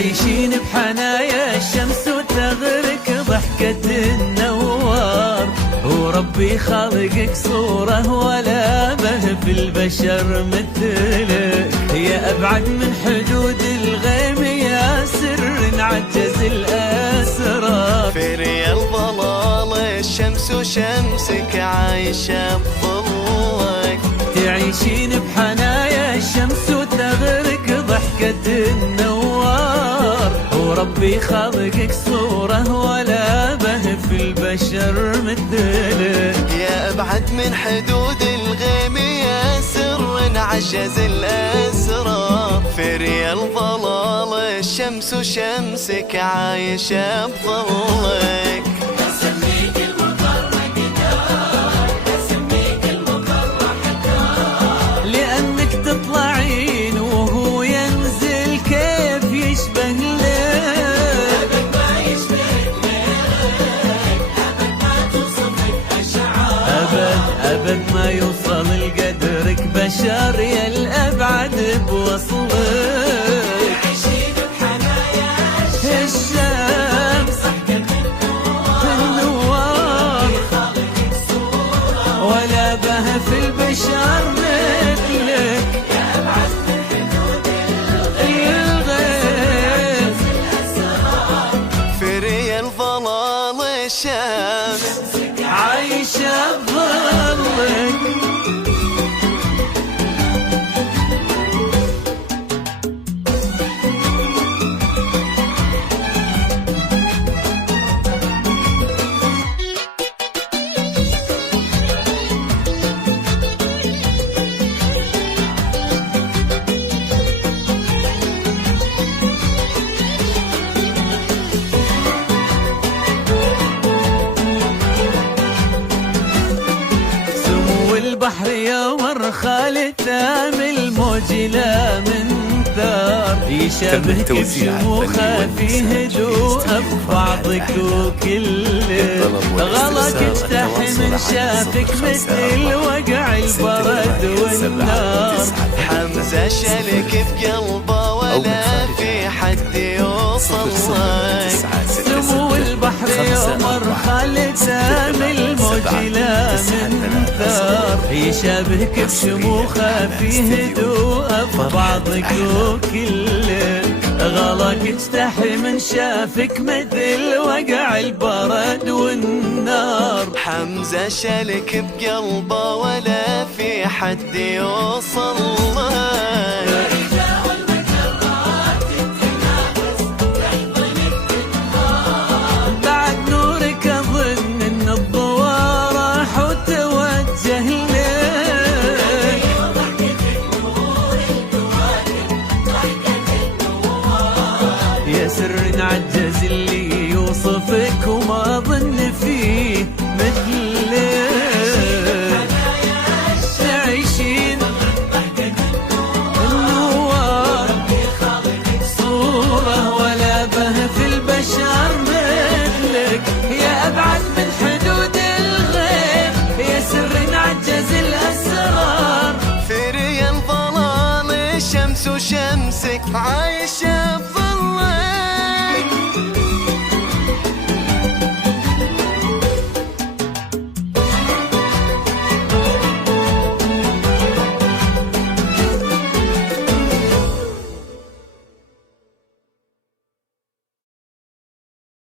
تعيشين بحنايا الشمس وتغرق ضحكة النوار، وربي خالقك صورة ولا به في البشر مثلك، يا أبعد من حدود الغيم يا سر عجز الأسرار. في ريال ضلال الشمس وشمسك عايشة بظلك، تعيشين بحنايا الشمس وتغرق ضحكة النوار، وربي خالقك صورة ولا به في البشر مثلك، يا أبعد من حدود الغيم يا سر عجز الأسرار. في ريال ضلال الشمس وشمسك عايشة بظلك. لأنك تطلعين وهو ينزل كيف يشبه لك، أبد ما يشبهك غيرك، أبد ما توصفك أشعار، أبد ما يوصل لقدرك بشر يا الأبعد بوصلك. تعيشين بحنايا الشمس النوار، ولا به في البشر مثلك، يا أبعد من حدود الغيب. في ريال ضلال الشمس عايشة بظلك. البحر يمر خالته من الموج لا من ثار، يشبهك بشموخه في هدوء ببعضك وكل غلق اجتحي من شافك مثل وقع البرد والنار. حمزة شلك بقلبه ولا في حد يوصل لك، سمو البحر يمر خالته من الموج لا من ثار، يشبهك بشموخه في هدوء ببعضك وكل غلق اجتحي من شافك مثل وقع البرد والنار. حمزة شلك بقلبه ولا في حد يوصل لك، بعد نورك اظن ان الضوء راح وتوجه لك، يا سر عجز اللي يوصفك وما ظن فيه مثلك. تعيشين النوار، صورة ولا به في البشر مثلك، يا أبعد من حدود الغيب يا سر عجز الأسرار. في ريال ضلال الشمس وشمسك عايشة